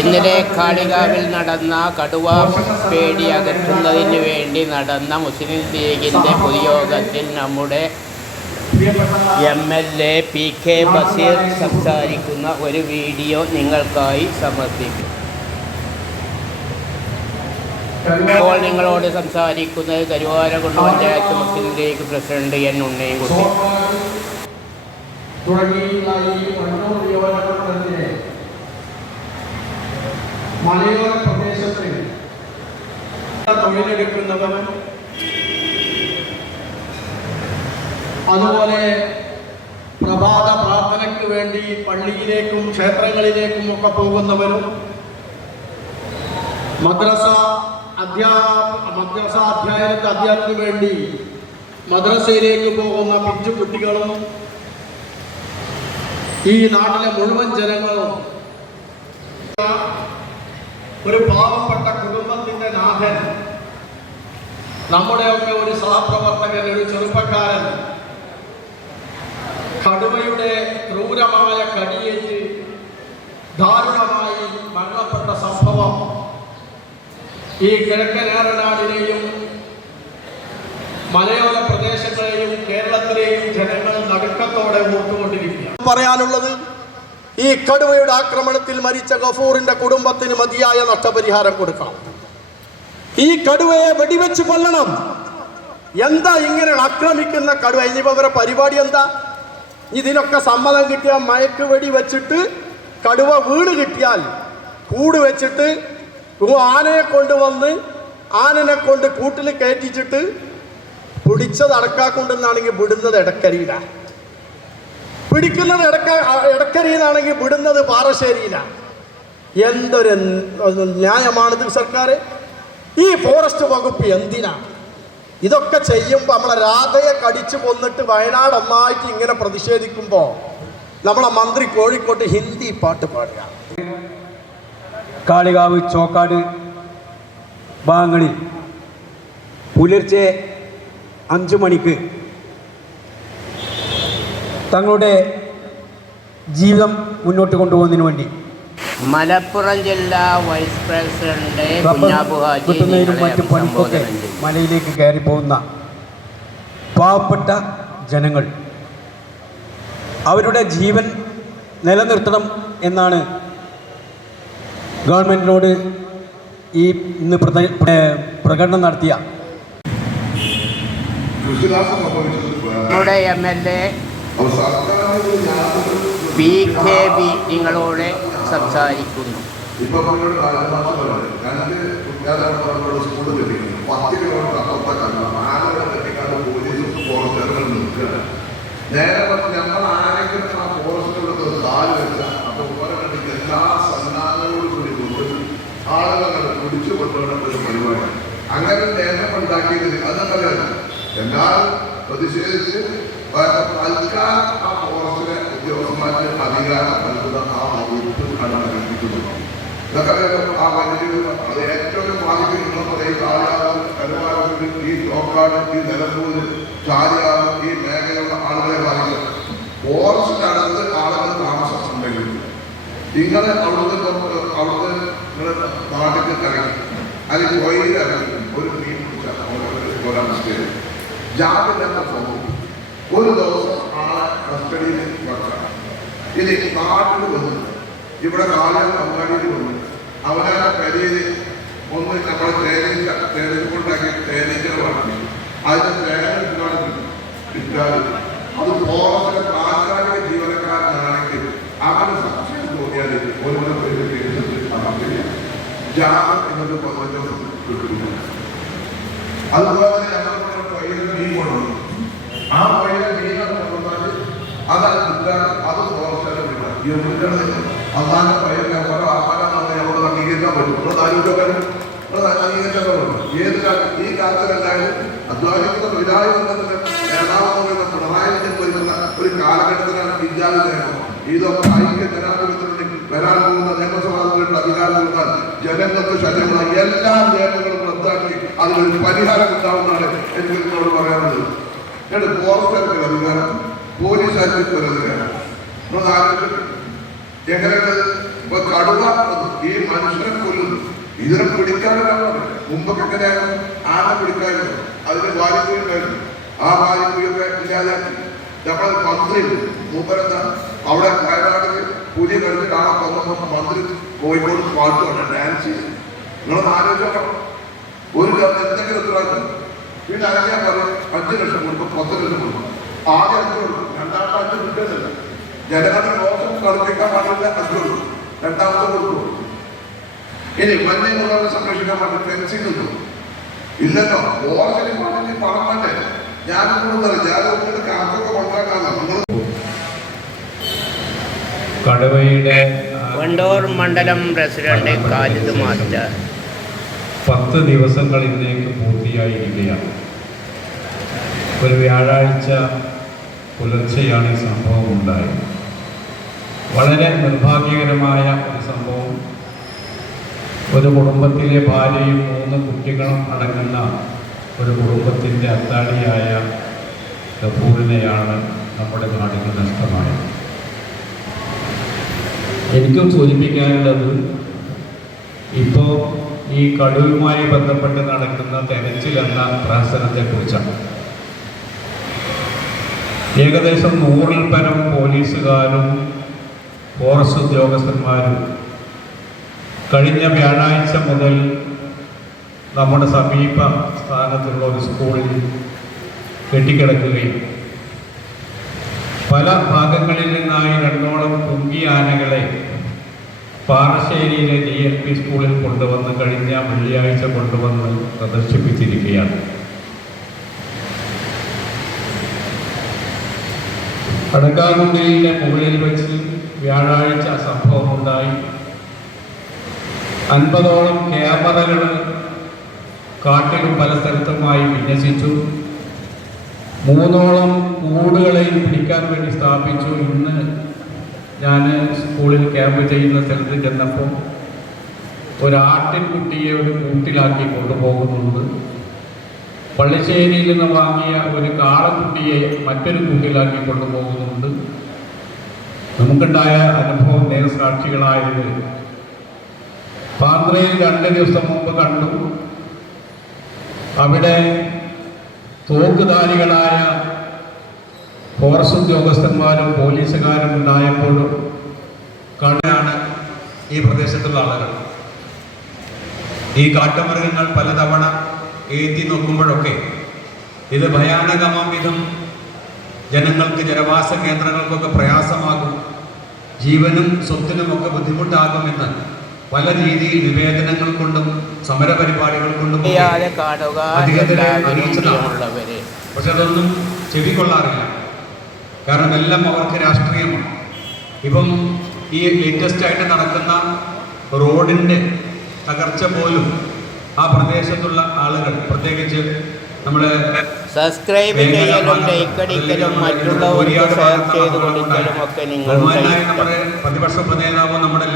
ഇന്നലെ കാളികാവിൽ നടന്ന കടുവ പേടി അകറ്റുന്നതിന് വേണ്ടി നടന്ന മുസ്ലിം ലീഗിൻ്റെ പൊതുയോഗത്തിൽ നമ്മുടെ MLA PK ബഷീർ സംസാരിക്കുന്ന ഒരു വീഡിയോ നിങ്ങൾക്കായി സമർപ്പിക്കും. ഇപ്പോൾ നിങ്ങളോട് സംസാരിക്കുന്നത് കരുവാരക്കുണ്ട് പഞ്ചായത്ത് മുസ്ലിം ലീഗ് പ്രസിഡന്റ് N ഉണ്ണിക്കുട്ടി. മലയോര പ്രദേശത്തിൽ തൊഴിലെടുക്കുന്നവരും അതുപോലെ പ്രഭാത പ്രാർത്ഥനയ്ക്ക് വേണ്ടി പള്ളിയിലേക്കും ക്ഷേത്രങ്ങളിലേക്കും ഒക്കെ പോകുന്നവരും മദ്രസ അധ്യായനത്തിന് വേണ്ടി മദ്രസയിലേക്ക് പോകുന്ന പിഞ്ചു കുട്ടികളും ഈ നാട്ടിലെ മുഴുവൻ ജനങ്ങളും ഒരു പാവപ്പെട്ട കുടുംബത്തിന്റെ നാഥൻ, നമ്മുടെയൊക്കെ ഒരു സഹപ്രവർത്തകൻ, ഒരു ചെറുപ്പക്കാരൻ കടുവയുടെ ക്രൂരമായ കടിയേറ്റ് ദാരുണമായി മരണപ്പെട്ട സംഭവം ഈ കിഴക്കൻ ഏറനാടിനെയും മലയോര പ്രദേശങ്ങളെയും കേരളത്തിലെയും ജനങ്ങൾ നടുക്കത്തോടെ ഓർത്തുകൊണ്ടിരിക്കുകയാണ്. പറയാനുള്ളത്, ഈ കടുവയുടെ ആക്രമണത്തിൽ മരിച്ച ഗഫൂറിന്റെ കുടുംബത്തിന് മതിയായ നഷ്ടപരിഹാരം കൊടുക്കണം. ഈ കടുവയെ വെടിവെച്ച് കൊല്ലണം. എന്താ ഇങ്ങനെ ആക്രമിക്കുന്ന കടുവ? ഇനിയിപ്പോ അവരുടെ പരിപാടി എന്താ? ഇതിനൊക്കെ സമ്മതം കിട്ടിയാൽ മയക്ക് വെടി വെച്ചിട്ട് കടുവ വീട് കിട്ടിയാൽ കൂട് വെച്ചിട്ട് ആനയെ കൊണ്ടുവന്ന് ആനനെ കൊണ്ട് കൂട്ടിൽ കയറ്റിച്ചിട്ട് പിടിച്ചത് അടക്കാക്കൊണ്ടെന്നാണെങ്കിൽ വിടുന്നത് ഇടക്കരിയില, പിടിക്കുന്നത് ഇടക്കരിയിലാണെങ്കിൽ വിടുന്നത് പാറശ്ശേരിയില. എന്തൊരു ന്യായമാണിത് സർക്കാർ? ഈ ഫോറസ്റ്റ് വകുപ്പ് എന്തിനാ ഇതൊക്കെ ചെയ്യുമ്പോൾ? നമ്മളെ രാധയെ കടിച്ചു കൊന്നിട്ട് വയനാട് ഒന്നായിട്ട് ഇങ്ങനെ പ്രതിഷേധിക്കുമ്പോൾ നമ്മളെ മന്ത്രി കോഴിക്കോട്ട് ഹിന്ദി പാട്ട് പാടുക. കാളികാവ് ചോക്കാട് ഭാഗങ്ങളിൽ പുലർച്ചെ 5 മണിക്ക് തങ്ങളുടെ ജീവിതം മുന്നോട്ട് കൊണ്ടുപോകുന്നതിന് വേണ്ടി മലപ്പുറം ജില്ലാ വൈസ് പ്രസിഡന്റ് മറ്റു പണിക്കൊക്കെ മലയിലേക്ക് കയറി പോകുന്ന പാവപ്പെട്ട ജനങ്ങൾ അവരുടെ ജീവൻ നിലനിർത്തണം എന്നാണ് ഗവൺമെൻറ്റിനോട് ഈ ഇന്ന് പ്രകടനം നടത്തിയ നമ്മുടെ MLA PKB നിങ്ങളോട് സംസാരിക്കുന്നു. നേരെ നമ്മൾ ആരെങ്കിലും ആ ഫോറസ്റ്റിനോട് കാല് വെച്ചാൽ അപ്പോൾ എല്ലാ സന്നാഹങ്ങളോടും കൂടി കൊണ്ടുവന്ന് ആളുകൾ പിടിച്ചു കൊണ്ടുവന്ന ഒരു പരിപാടി. അങ്ങനെ നിയമം ഉണ്ടാക്കിയത് അതെന്നറിയാലോ. എന്നാൽ പ്രതിഷേധിച്ച് തൽക്കാലം ആ ഫോറസ്റ്റിലെ ഉദ്യോഗസ്ഥന്മാർക്ക് അധികാരം നൽകുന്ന ആ വകുപ്പ് കടന്നിരിക്കുന്നു. ഇതൊക്കെ ആ വലിയ അത് ഏറ്റവും ബാധിക്കുന്നുള്ളത് ഈ കാലാകാലം കരുവാരൂരിൽ, ഈ ചോക്കാട്, ഈ നിലമ്പൂര്, ചാലിയാറ്, ഈ മേഖലയിലുള്ള ആളുകളെ ബാധിക്കുന്നത്. ഫോറസ്റ്റിന്റെ അടുത്ത് ആളുകൾ താമസം ഉണ്ടെങ്കിൽ ഇങ്ങനെ അവിടുന്ന് നിങ്ങളുടെ നാട്ടിൽ ഇറങ്ങി അല്ലെങ്കിൽ കോയിൽ ഇറങ്ങി ഒരു മീൻ പിടിച്ചാൽ ജാഗ്രത പോകും. ഒരു ദിവസം ആളെ കസ്റ്റഡിയിൽ വെക്കണം. ഇനി നാട്ടിൽ വന്നു ഇവിടെ കാലം അങ്ങാടിയിൽ വന്നു അവനാ പെരയിൽ ഒന്ന് നമ്മളെ തേനീക്കൊണ്ടാക്കി തേനീക്കൾ വളർത്തി അതിന് തേനീക്കാണ് അത് ഫോറസ്റ്റിലെ താൽക്കാലിക ജീവനക്കാരനാണെങ്കിൽ അവന് സംശയം തോന്നിയാൽ ഒരു പേര് ജാമം എന്നത് കിട്ടുന്നു. അതുപോലെ തന്നെ ഞങ്ങളുടെ പയ്യന് മീൻ കൊണ്ടുവന്നു. ആ പയ്യനെ മീനൊക്കെ കൊണ്ടുവന്നാൽ അതാണ് കിട്ടാൻ, അത് ഫോറസ്റ്റിലെ വീടാണ്. അന്നാലും പയ്യനെ ഓരോ ആഹാരമാണ് നമുക്ക് അംഗീകരിക്കാൻ പറ്റും. ആരോഗ്യക്കാരും അംഗീകരിക്കാൻ പറ്റും. ഏത് കാലം ഈ കാലത്തിലെല്ലാവരും അധ്വാനിക്കുന്ന തൊഴിലാളികളുടെ നേതാവെന്ന് പിണറായി വരുന്ന ഒരു കാലഘട്ടത്തിലാണ് ഇല്ലാതെ നിയമം. ഇതൊക്കെ ഐക്യ ജനാധിപത്യത്തിൽ വരാൻ പോകുന്ന നിയമസഭകളുടെ അധികാരം കൊടുത്താൽ ജനങ്ങൾക്ക് ശല്യമുള്ള എല്ലാ നിയമങ്ങളും റദ്ദാക്കി അതിനൊരു പരിഹാരം ഉണ്ടാവുന്നതാണ് എനിക്ക് നിങ്ങളോട് പറയാനുള്ളത്. ഫോറസ്റ്റുകാർക്ക് ഒരു അധികാരം, പോലീസുകാർക്ക് ഒരു അധികാരം. എങ്ങനെയുള്ളത്? ഇപ്പൊ കടുവ ഈ മനുഷ്യനെ കൊല്ലുന്നു, ഇതിനെ പിടിക്കാനാണ്. മുമ്പൊക്കെ എങ്ങനെയാണ്? ആന പിടിക്കായിരുന്നു, അതിന് വാലിക്കുഴിണ്ടായിരുന്നു, ആ വാലിക്കുഴിയൊക്കെ ഇല്ലാതാക്കി. നമ്മളെ മന്ത്രി മൂപ്പരെന്താ അവിടെ വയനാട്ടിൽ പുലിയെ കഴിഞ്ഞിട്ട് ആളെ കൊന്നപ്പോൾ മന്ത്രി കോഴിക്കോട് പാട്ട് കണ്ട ഡാൻസ് ചെയ്തു. നിങ്ങളൊന്ന് ആലോചിച്ചോക്കണം. ഒരു എന്തെങ്കിലും ഉത്തരവാദിത്തം. പിന്നെ അറിയാൻ പറയും 5 ലക്ഷം കൊടുക്കും, 10 ലക്ഷം കൊടുക്കും. ആദ്യം 5 കൊടുക്കും, രണ്ടാമത്തെ 5 കിട്ടുന്നില്ല. ജനങ്ങളുടെ മോശം കളിപ്പിക്കാൻ പാടില്ല, 5 കൊടുക്കും, രണ്ടാമത്തെ കൊടുക്കും. ഇനി വന്യമൃഗങ്ങളെ സംരക്ഷിക്കാൻ വേണ്ടി ഫെൻസിങ് കിട്ടും ഇല്ലല്ലോ. ഓർഗനിക് പാടില്ല, പണം തന്നെ. ഞാനൊന്നും കാക്കൊക്കെ കൊണ്ടാക്കാന്നോ നിങ്ങൾ കടുവയുടെ വണ്ടൂർ മണ്ഡലം പ്രസിഡന്റ് ഖാലിദ് മാസ്റ്റർ 10 ദിവസങ്ങൾ ഇന്നേക്ക് പൂർത്തിയായിരിക്കുകയാണ്. ഒരു വ്യാഴാഴ്ച പുലർച്ചെയാണ് ഈ സംഭവം ഉണ്ടായത്. വളരെ നിർഭാഗ്യകരമായ ഒരു സംഭവം. ഒരു കുടുംബത്തിലെ ഭാര്യയും 3 കുട്ടികളും അടങ്ങുന്ന ഒരു കുടുംബത്തിൻ്റെ അത്താണിയായ ഗഫൂറിനെയാണ് നമ്മുടെ നാടിന് നഷ്ടമായത്. എനിക്കും സൂചിപ്പിക്കാനുള്ളത്, ഇപ്പോൾ ഈ കടുവയുമായി ബന്ധപ്പെട്ട് നടക്കുന്ന തെരച്ചിലെന്ന പ്രഹസനത്തെക്കുറിച്ചാണ്. ഏകദേശം 100-ൽ പരം പോലീസുകാരും ഫോറസ്റ്റ് ഉദ്യോഗസ്ഥന്മാരും കഴിഞ്ഞ വ്യാഴാഴ്ച മുതൽ നമ്മുടെ സമീപ സ്ഥാനത്തുള്ള ഒരു സ്കൂളിൽ കെട്ടിക്കിടക്കുകയും പല ഭാഗങ്ങളിൽ നിന്നായി 2ഓളം കുങ്കിയാനകളെ പാറശ്ശേരിയിലെ DLP സ്കൂളിൽ കൊണ്ടുവന്ന് കഴിഞ്ഞ വെള്ളിയാഴ്ച കൊണ്ടുവന്ന് പ്രദർശിപ്പിച്ചിരിക്കുകയാണ്. അടക്കാകുണ്ടിലെ മുകളിൽ വെച്ച് വ്യാഴാഴ്ച സംഭവമുണ്ടായി. 50ഓളം ക്യാമറകൾ കാട്ടിലും പല സ്ഥലത്തുമായി വിന്യസിച്ചു. 3ഓളം കൂടുകളെയും പിടിക്കാൻ വേണ്ടി സ്ഥാപിച്ചു. ഇന്ന് ഞാൻ സ്കൂളിൽ ക്യാമ്പ് ചെയ്യുന്ന സ്ഥലത്ത് ചെന്നപ്പോൾ ഒരാട്ടിൻകുട്ടിയെ ഒരു കൂട്ടിലാക്കി കൊണ്ടുപോകുന്നുണ്ട്. പള്ളിശ്ശേരിയിൽ നിന്ന് വാങ്ങിയ ഒരു കാളക്കുട്ടിയെ മറ്റൊരു കൂട്ടിലാക്കി കൊണ്ടുപോകുന്നുണ്ട്. നമുക്കുണ്ടായ അനുഭവം നേർസാക്ഷികളായത് പാന്ത്രയിൽ 2 ദിവസം മുമ്പ് കണ്ടു. അവിടെ തോക്കുധാരികളായ ഫോറസ്റ്റ് ഉദ്യോഗസ്ഥന്മാരും പോലീസുകാരും ഉണ്ടായപ്പോഴും കടയാണ് ഈ പ്രദേശത്തുള്ള ആളുകൾ. ഈ കാട്ടുമൃഗങ്ങൾ പലതവണ എഴുതി നോക്കുമ്പോഴൊക്കെ ഇത് ഭയാനകമാം വിധം ജനങ്ങൾക്ക്, ജനവാസ കേന്ദ്രങ്ങൾക്കൊക്കെ പ്രയാസമാകും, ജീവനും സ്വത്തിനുമൊക്കെ ബുദ്ധിമുട്ടാകുമെന്ന് പല രീതിയിൽ നിവേദനങ്ങൾ കൊണ്ടും സമരപരിപാടികൾ കൊണ്ടും അധികൃതരെ അറിയിച്ചതാണ്. പക്ഷെ അതൊന്നും ചെവിക്കൊള്ളാറില്ല. കാരണം എല്ലാം അവർക്ക് രാഷ്ട്രീയമാണ്. ഇപ്പം ഈ ലേറ്റസ്റ്റ് ആയിട്ട് നടക്കുന്ന റോഡിൻ്റെ തകർച്ച പോലും ആ പ്രദേശത്തുള്ള ആളുകൾ, പ്രത്യേകിച്ച് നമ്മുടെ സബ്സ്ക്രൈബ് ചെയ്യലും ലൈക്ക് അടിക്കലും മറ്റുള്ളവർക്ക് ഷെയർ ചെയ്ത് കൊടുക്കലും ഒക്കെ നിങ്ങൾ പ്രതിപക്ഷ ഉപനേതാവ് നമ്മുടെ